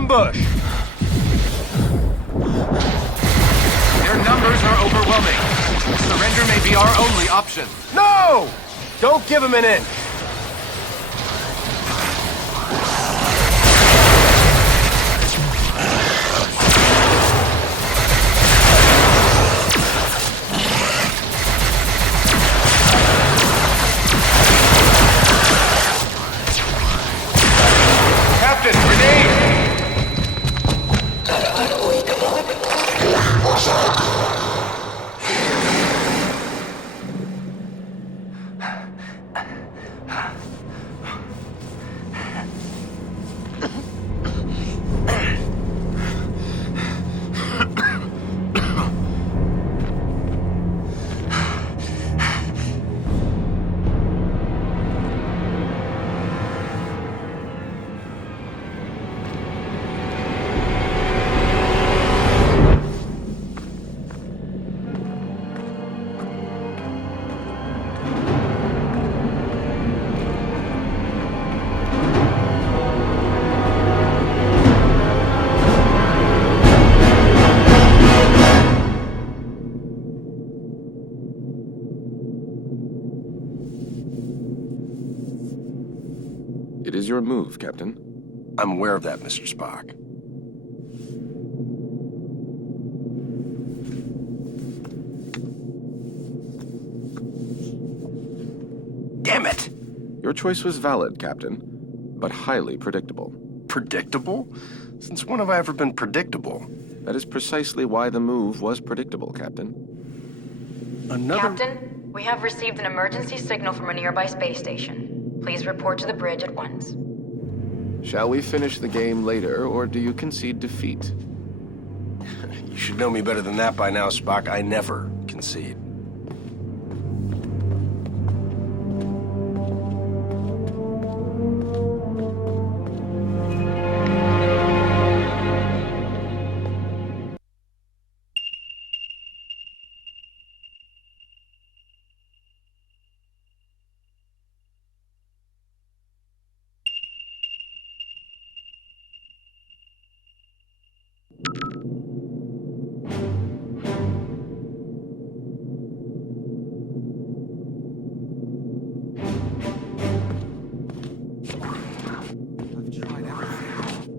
ambush! Their numbers are overwhelming. Surrender may be our only option. No! Don't give him an inch! Captain, grenade! It is your move, Captain. I'm aware of that, Mr. Spock. Damn it! Your choice was valid, Captain, but highly predictable. Predictable? Since when have I ever been predictable? That is precisely why the move was predictable, Captain. Captain, we have received an emergency signal from a nearby space station. Please report to the bridge at once. Shall we finish the game later, or do you concede defeat? You should know me better than that by now, Spock. I never concede.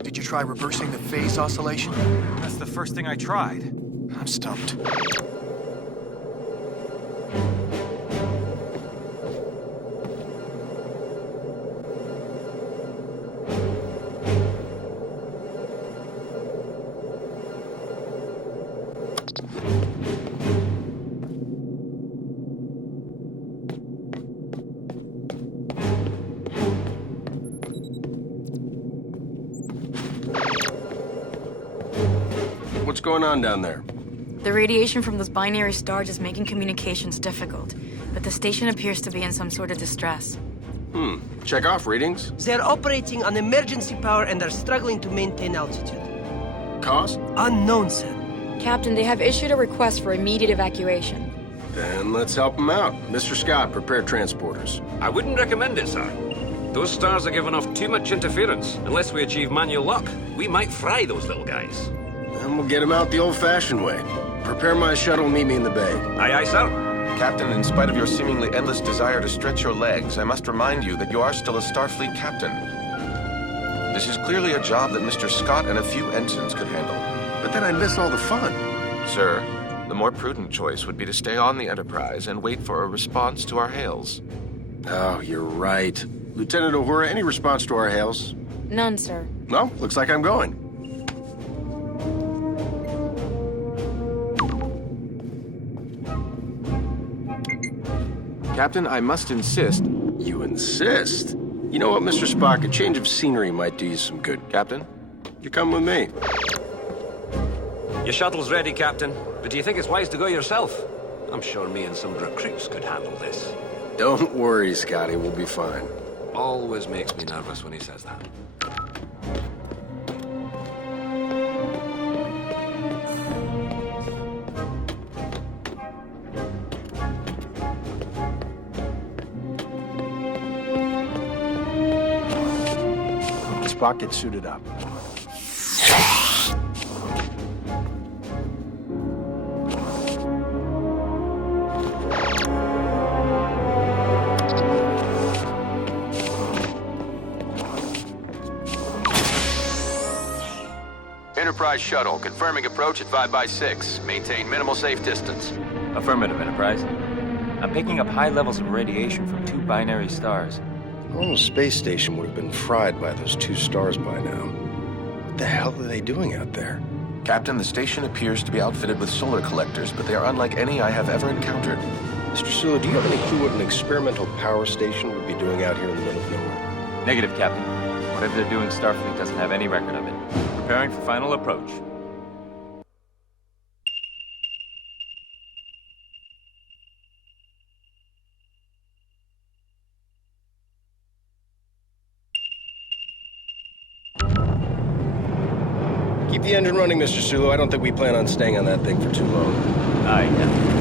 Did you try reversing the phase oscillation? That's the first thing I tried. I'm stumped. What's going on down there? The radiation from those binary stars is making communications difficult, but the station appears to be in some sort of distress. Check off readings. They're operating on emergency power and are struggling to maintain altitude. Cost? Unknown, sir. Captain, they have issued a request for immediate evacuation. Then let's help them out. Mr. Scott, prepare transporters. I wouldn't recommend it, sir. Those stars are giving off too much interference. Unless we achieve manual lock, we might fry those little guys. Then we'll get them out the old-fashioned way. Prepare my shuttle and meet me in the bay. Aye, aye, sir. Captain, in spite of your seemingly endless desire to stretch your legs, I must remind you that you are still a Starfleet captain. This is clearly a job that Mr. Scott and a few ensigns could handle. But then I'd miss all the fun. Sir, the more prudent choice would be to stay on the Enterprise and wait for a response to our hails. Oh, you're right. Lieutenant Uhura, any response to our hails? None, sir. No, looks like I'm going. Captain, I must insist. You insist? You know what, Mr. Spock? A change of scenery might do you some good. Captain? You come with me. Your shuttle's ready, Captain. But do you think it's wise to go yourself? I'm sure me and some recruits could handle this. Don't worry, Scotty. We'll be fine. Always makes me nervous when he says that. Spock, get suited up. Enterprise shuttle, confirming approach at 5x6. Maintain minimal safe distance. Affirmative, Enterprise. I'm picking up high levels of radiation from 2 binary stars. The normal space station would have been fried by those 2 stars by now. What the hell are they doing out there? Captain, the station appears to be outfitted with solar collectors, but they are unlike any I have ever encountered. Mr. Sulu, do you have any clue what an experimental power station would be doing out here in the middle of nowhere? Negative, Captain. Whatever they're doing, Starfleet doesn't have any record of it. Preparing for final approach. Keep the engine running, Mr. Sulu. I don't think we plan on staying on that thing for too long. Aye, Captain.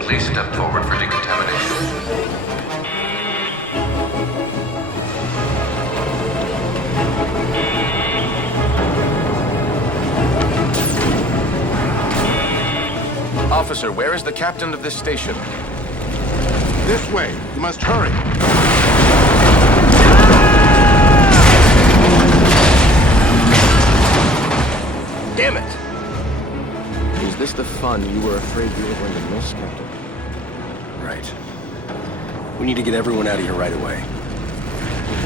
Please step forward for decontamination. Officer, where is the captain of this station? This way. You must hurry. Damn it! Is this the fun you were afraid you were going to miss, Captain? Right. We need to get everyone out of here right away.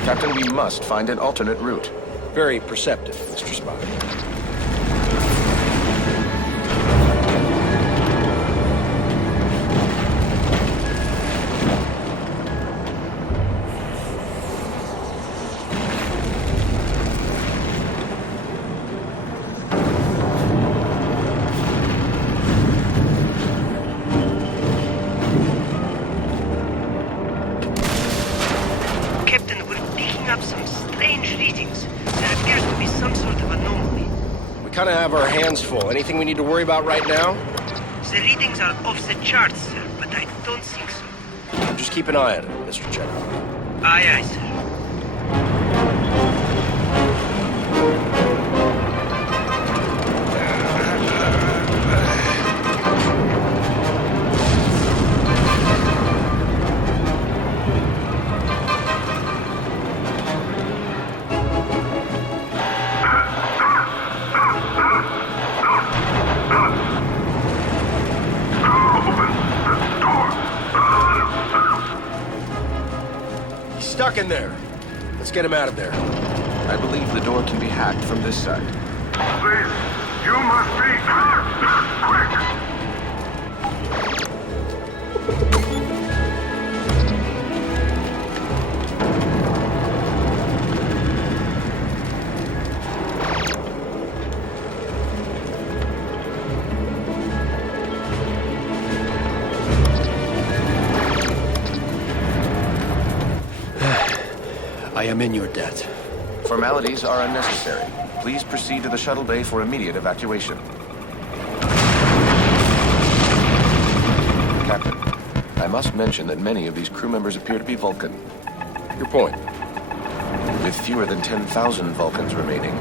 Captain, we must find an alternate route. Very perceptive, Mr. Spock. Kind of have our hands full. Anything we need to worry about right now? The readings are off the charts, sir, but I don't think so. Just keep an eye on it, Mr. General. Aye, aye, sir. Stuck in there. Let's get him out of there. I believe the door can be hacked from this side. Please, you must be quick. I am in your debt. Formalities are unnecessary. Please proceed to the shuttle bay for immediate evacuation. Captain, I must mention that many of these crew members appear to be Vulcan. Your point. With fewer than 10,000 Vulcans remaining,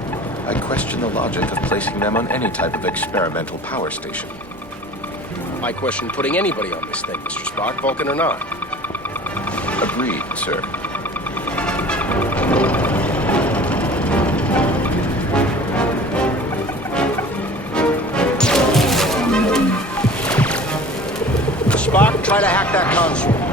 I question the logic of placing them on any type of experimental power station. I question putting anybody on this thing, Mr. Spock, Vulcan or not. Agreed, sir. Spock, try to hack that console.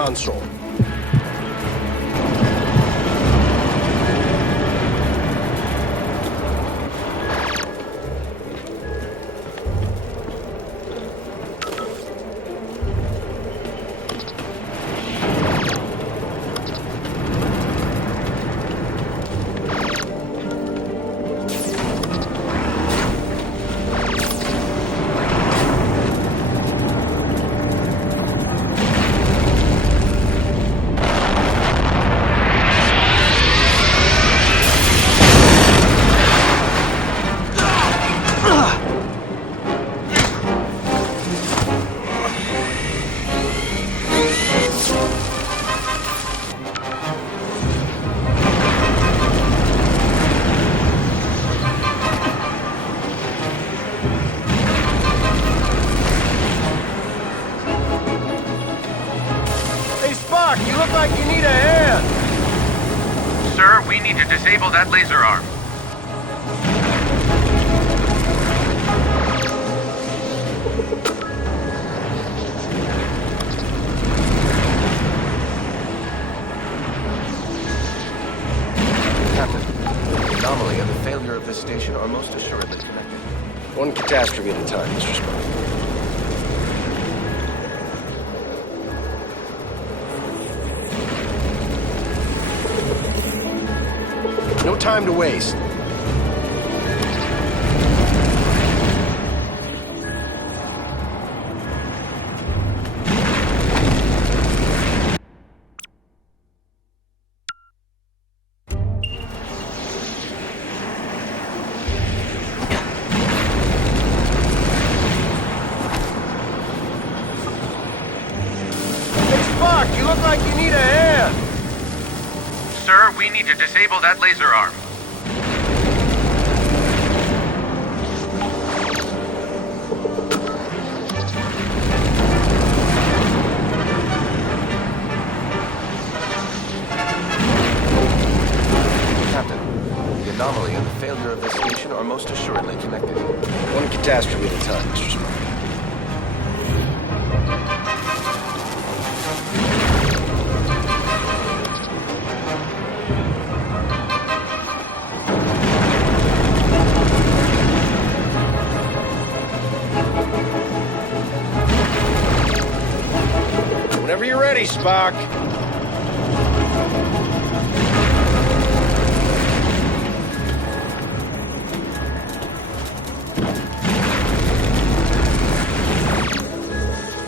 console. You look like you need a hand! Sir, we need to disable that laser arm. Captain, the anomaly and the failure of this station are most assuredly connected. One catastrophe at a time, Mr. Spock. No time to waste. Hey, Spock, you look like you need a hand! Sir, we need to disable that laser arm. Captain, the anomaly and the failure of this station are most assuredly connected. One catastrophe at a time, Mr. Spock. Whenever you're ready, Spock.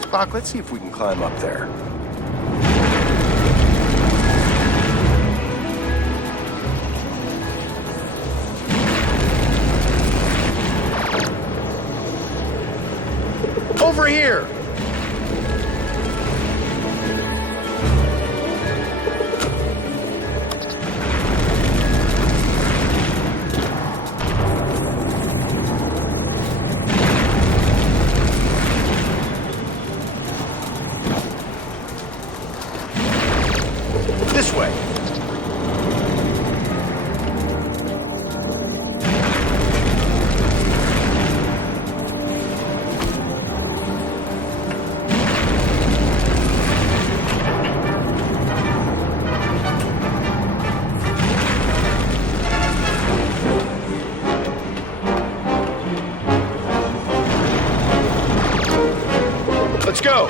Spock, let's see if we can climb up there. Over here! This way. Let's go.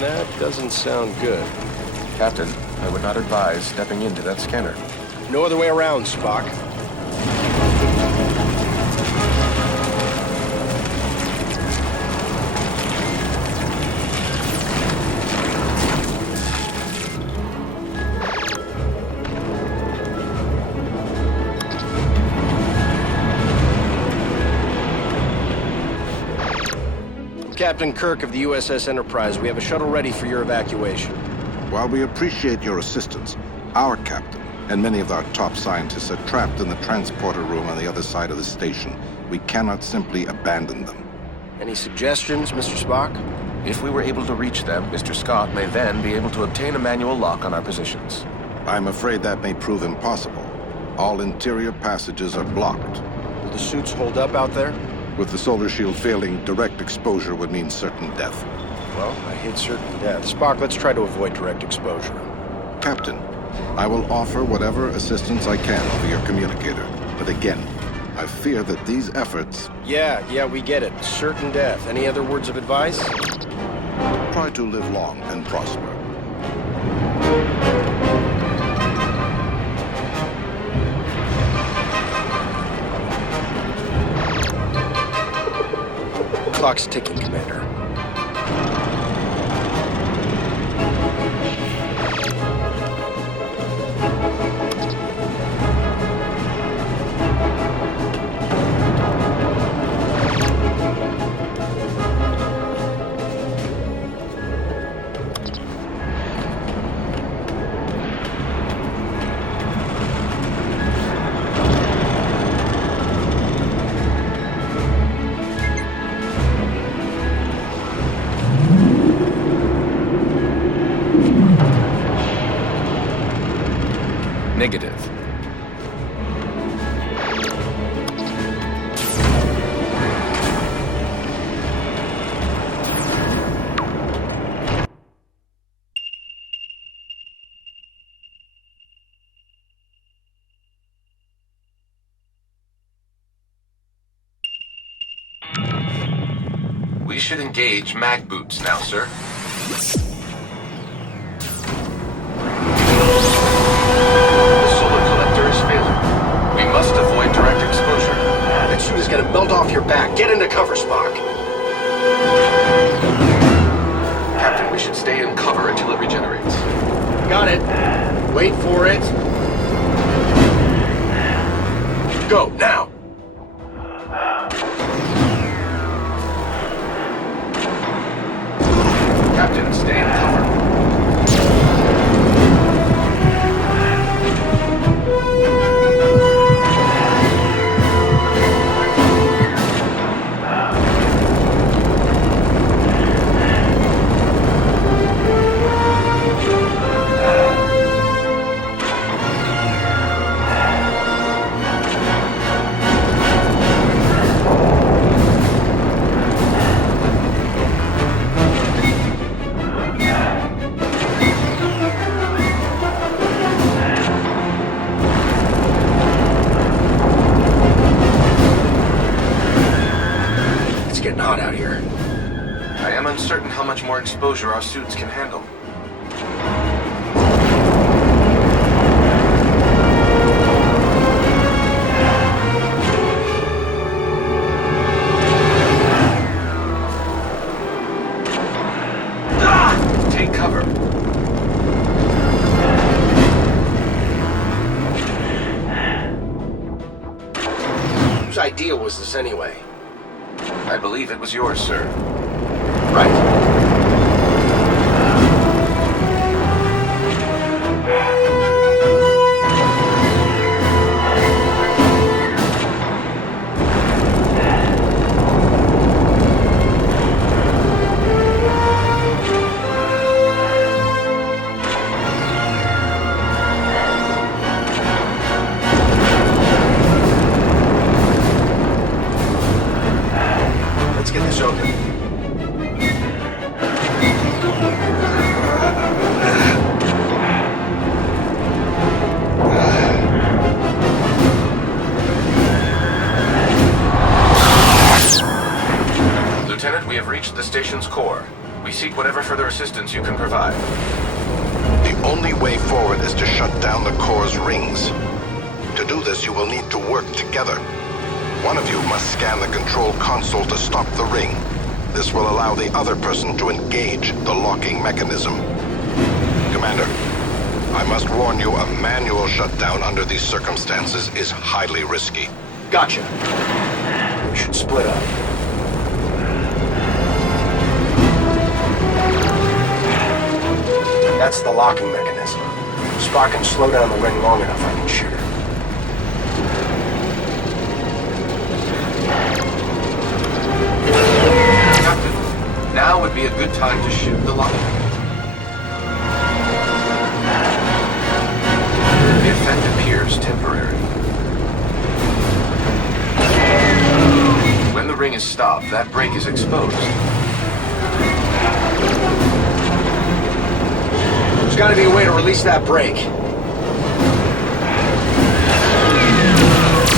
That doesn't sound good. Captain, I would not advise stepping into that scanner. No other way around, Spock. Captain Kirk of the USS Enterprise. We have a shuttle ready for your evacuation. While we appreciate your assistance, our captain and many of our top scientists are trapped in the transporter room on the other side of the station. We cannot simply abandon them. Any suggestions, Mr. Spock? If we were able to reach them, Mr. Scott may then be able to obtain a manual lock on our positions. I'm afraid that may prove impossible. All interior passages are blocked. Will the suits hold up out there? With the solar shield failing, direct exposure would mean certain death. Well, I hate certain death. Spock, let's try to avoid direct exposure. Captain, I will offer whatever assistance I can over your communicator. But again, I fear that these efforts... Yeah, we get it. Certain death. Any other words of advice? Try to live long and prosper. Clock's ticking, Commander. Negative. We should engage mag boots now, sir. Must avoid direct exposure. That suit is gonna melt off your back. Get into cover, Spock. Captain, we should stay in cover until it regenerates. Got it. Wait for it. Go, now. Captain, stay in cover. Uncertain how much more exposure our suits can handle. Take cover. Whose idea was this anyway? I believe it was yours, sir. Right. Let's get this open. Lieutenant, we have reached the station's core. We seek whatever further assistance you can provide. The only way forward is to shut down the core's rings. To do this, you will need to work together. One of you must scan the control console to stop the ring. This will allow the other person to engage the locking mechanism. Commander, I must warn you, a manual shutdown under these circumstances is highly risky. Gotcha. We should split up. That's the locking mechanism. Spock can slow down the ring long enough, I can shoot her. Captain, now would be a good time to shoot the locking mechanism. ring is stopped, that break is exposed. There's gotta be a way to release that brake.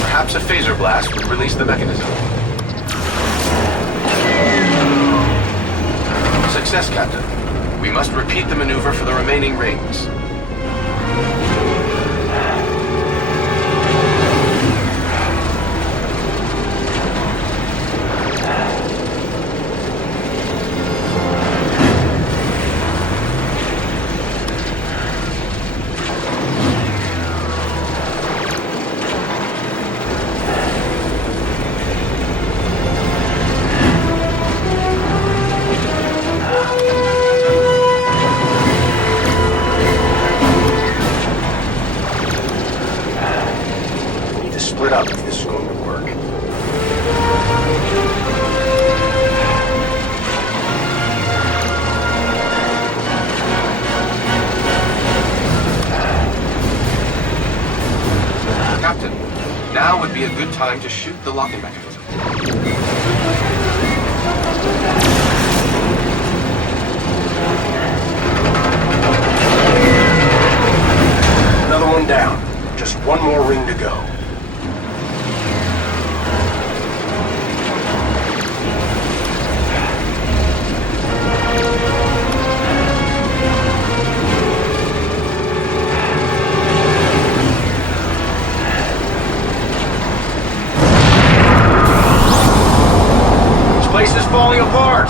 Perhaps a phaser blast would release the mechanism. Success, Captain. We must repeat the maneuver for the remaining rings. Split up if this is going to work. Captain, now would be a good time to shoot the locking mechanism. Another one down. Just one more ring to go. This place is falling apart!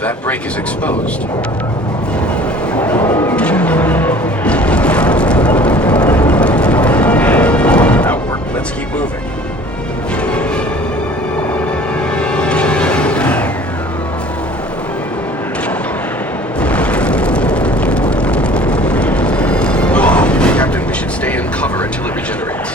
That break is exposed. Outward, let's keep moving. Captain, we should stay in cover until it regenerates.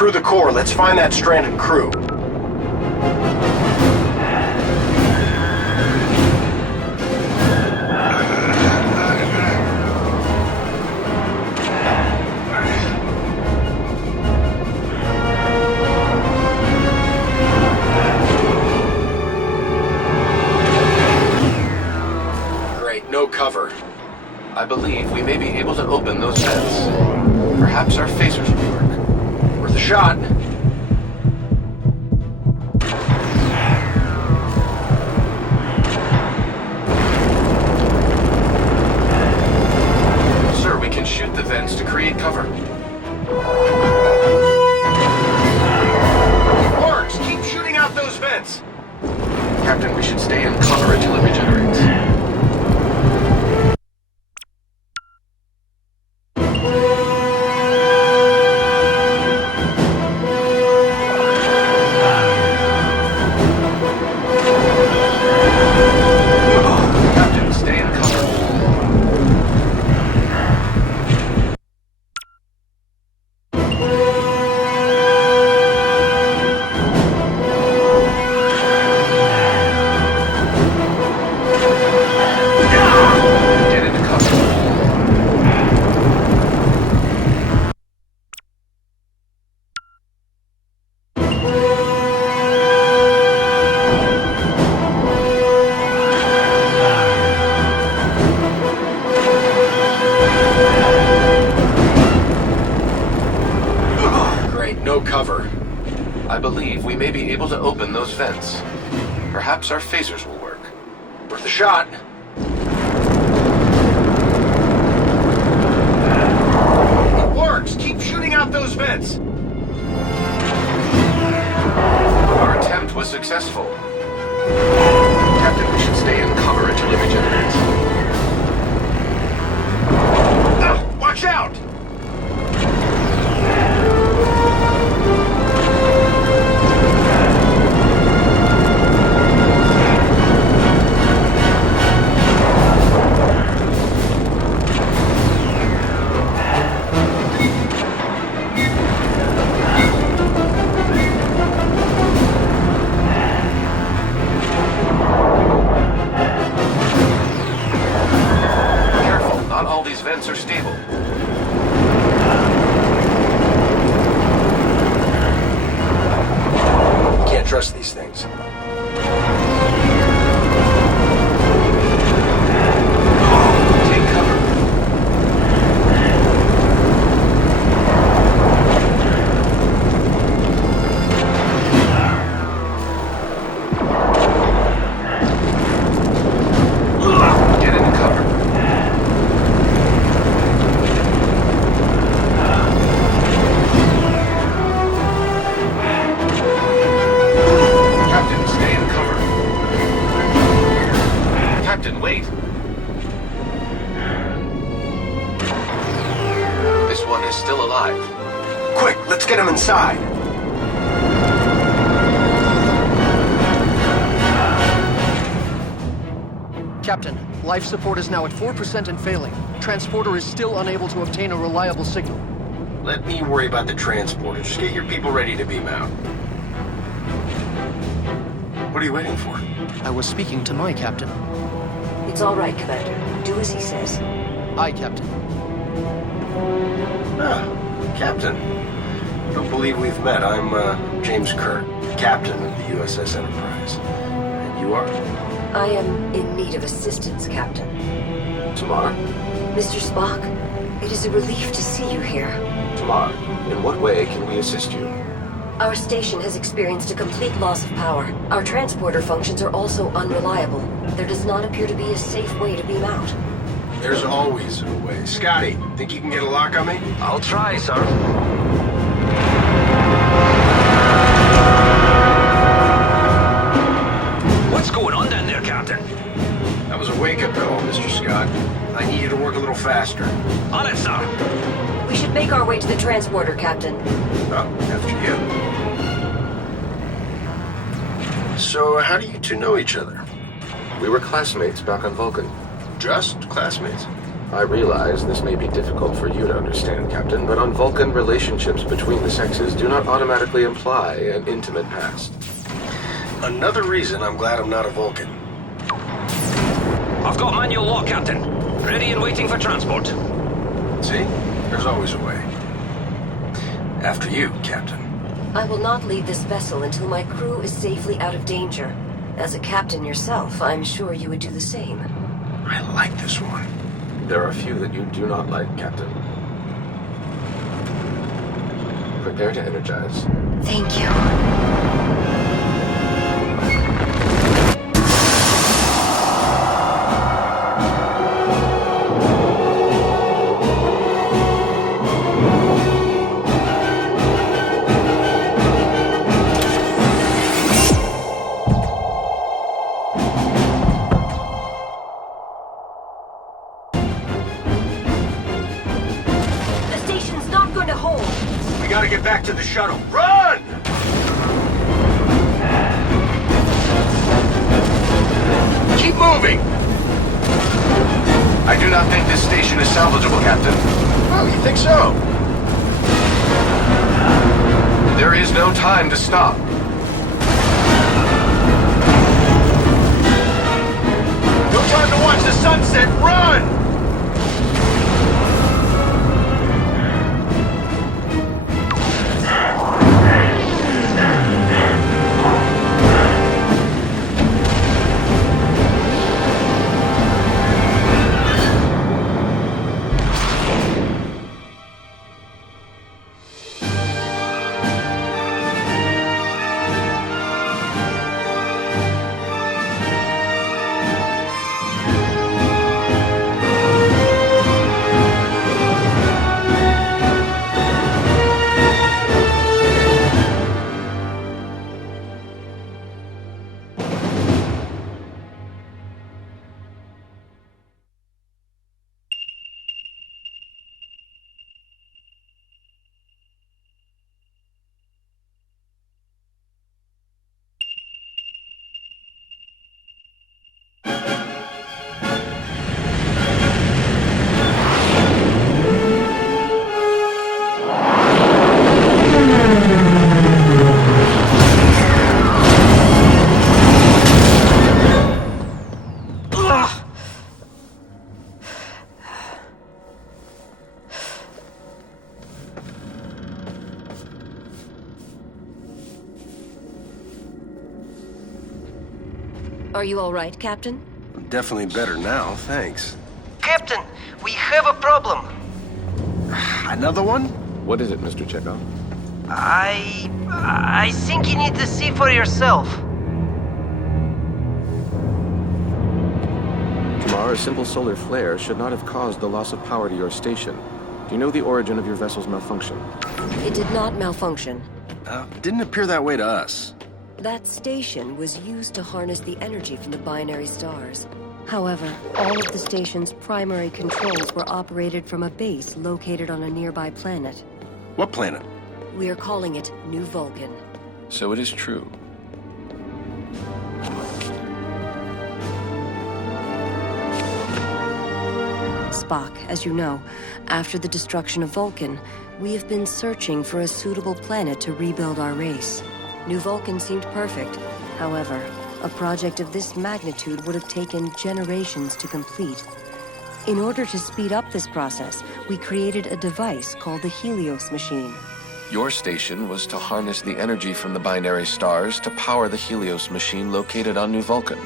Through the core, let's find that stranded crew. Great, no cover. I believe we may be able to open those vents. Perhaps our phasers will work. Worth a shot. Sir, we can shoot the vents to create cover. Works! Keep shooting out those vents! Captain, we should stay in cover until it regenerates. no cover. I believe we may be able to open those vents. Perhaps our phasers will work. Worth a shot. It works! Keep shooting out those vents! Our attempt was successful. Captain, we should stay in cover until it regenerates. Watch out! Vents are stable. Can't trust these things. Take cover. Get into cover. Wait. This one is still alive. Quick, let's get him inside. Captain, life support is now at 4% and failing. Transporter is still unable to obtain a reliable signal. Let me worry about the transporter. Just get your people ready to beam out. What are you waiting for? I was speaking to my captain. It's all right, Commander. Do as he says. Aye, Captain. Captain. Don't believe we've met. I'm James Kirk, Captain of the USS Enterprise. And you are? I am in need of assistance, Captain. Tamar? Mr. Spock, it is a relief to see you here. Tamar, in what way can we assist you? Our station has experienced a complete loss of power. Our transporter functions are also unreliable. There does not appear to be a safe way to beam out. There's always a way. Scotty, think you can get a lock on me? I'll try, sir. What's going on down there, Captain? That was a wake-up call, Mr. Scott. I need you to work a little faster. On it, sir. We should make our way to the transporter, Captain. Oh, after you. So, how do you two know each other? We were classmates back on Vulcan. Just classmates? I realize this may be difficult for you to understand, Captain, but on Vulcan, relationships between the sexes do not automatically imply an intimate past. Another reason I'm glad I'm not a Vulcan. I've got manual lock, Captain. Ready and waiting for transport. See? There's always a way. After you, Captain. I will not leave this vessel until my crew is safely out of danger. As a captain yourself, I'm sure you would do the same. I like this one. There are a few that you do not like, Captain. Prepare to energize. Thank you. We gotta get back to the shuttle. Run! Keep moving! I do not think this station is salvageable, Captain. Oh, you think so? There is no time to stop. No time to watch the sunset. Run! Are you all right, Captain? Definitely better now, thanks. Captain, we have a problem. Another one? What is it, Mr. Chekhov? I think you need to see for yourself. Kumar, a simple solar flare should not have caused the loss of power to your station. Do you know the origin of your vessel's malfunction? It did not malfunction. Didn't appear that way to us. That station was used to harness the energy from the binary stars. However, all of the station's primary controls were operated from a base located on a nearby planet. What planet? We are calling it New Vulcan. So it is true. Spock, as you know, after the destruction of Vulcan, we have been searching for a suitable planet to rebuild our race. New Vulcan seemed perfect. However, a project of this magnitude would have taken generations to complete. In order to speed up this process, we created a device called the Helios machine. Your station was to harness the energy from the binary stars to power the Helios machine located on New Vulcan.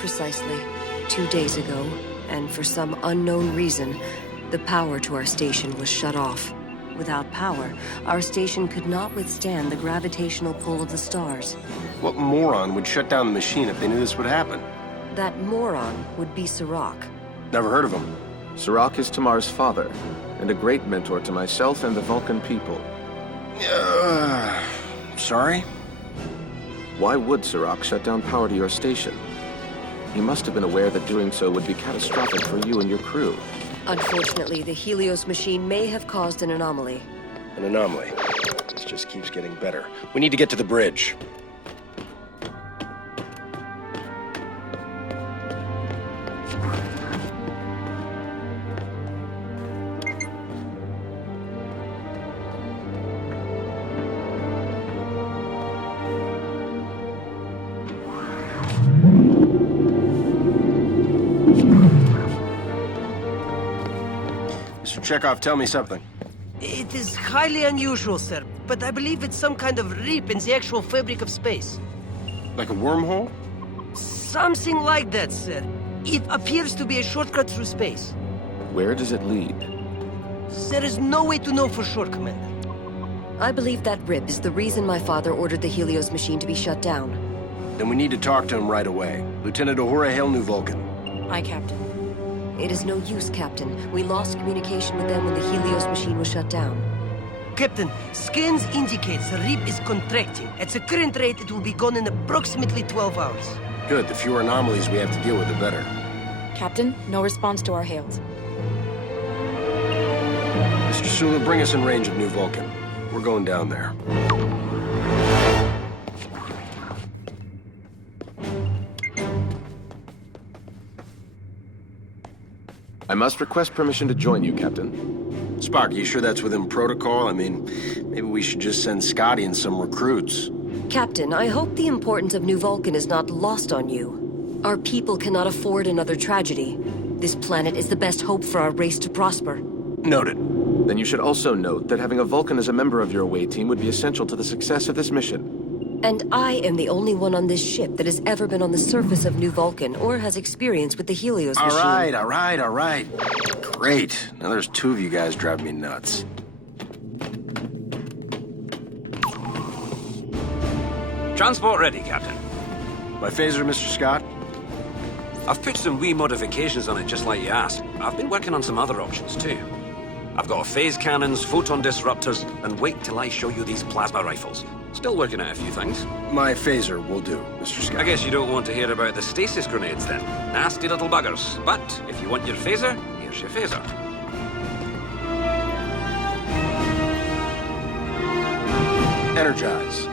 Precisely. 2 days ago, and for some unknown reason, the power to our station was shut off. Without power, our station could not withstand the gravitational pull of the stars. What moron would shut down the machine if they knew this would happen? That moron would be Sirach. Never heard of him. Sirach is Tamar's father, and a great mentor to myself and the Vulcan people. Sorry? Why would Sirach shut down power to your station? He must have been aware that doing so would be catastrophic for you and your crew. Unfortunately, the Helios machine may have caused an anomaly. An anomaly. This just keeps getting better. We need to get to the bridge. Mr. Chekhov, tell me something. It is highly unusual, sir, but I believe it's some kind of rip in the actual fabric of space. Like a wormhole? Something like that, sir. It appears to be a shortcut through space. Where does it lead? There is no way to know for sure, Commander. I believe that rip is the reason my father ordered the Helios machine to be shut down. Then we need to talk to him right away. Lieutenant Uhura, hail New Vulcan. Aye, Captain. It is no use, Captain. We lost communication with them when the Helios machine was shut down. Captain, scans indicate the rip is contracting. At the current rate, it will be gone in approximately 12 hours. Good. The fewer anomalies we have to deal with, the better. Captain, no response to our hails. Mr. Sulu, bring us in range of New Vulcan. We're going down there. I must request permission to join you, Captain. Spock, you sure that's within protocol? I mean, maybe we should just send Scotty and some recruits. Captain, I hope the importance of New Vulcan is not lost on you. Our people cannot afford another tragedy. This planet is the best hope for our race to prosper. Noted. Then you should also note that having a Vulcan as a member of your away team would be essential to the success of this mission. And I am the only one on this ship that has ever been on the surface of New Vulcan or has experience with the Helios machine. All right. Great. Now there's two of you guys driving me nuts. Transport ready, Captain. My phaser, Mr. Scott? I've put some wee modifications on it just like you asked. I've been working on some other options too. I've got phase cannons, photon disruptors, and wait till I show you these plasma rifles. Still working out a few things. My phaser will do, Mr. Scott. I guess you don't want to hear about the stasis grenades then. Nasty little buggers. But if you want your phaser, here's your phaser. Energize.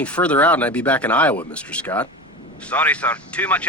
any further out and I'd be back in Iowa, Mr. Scott. Sorry, sir. Too much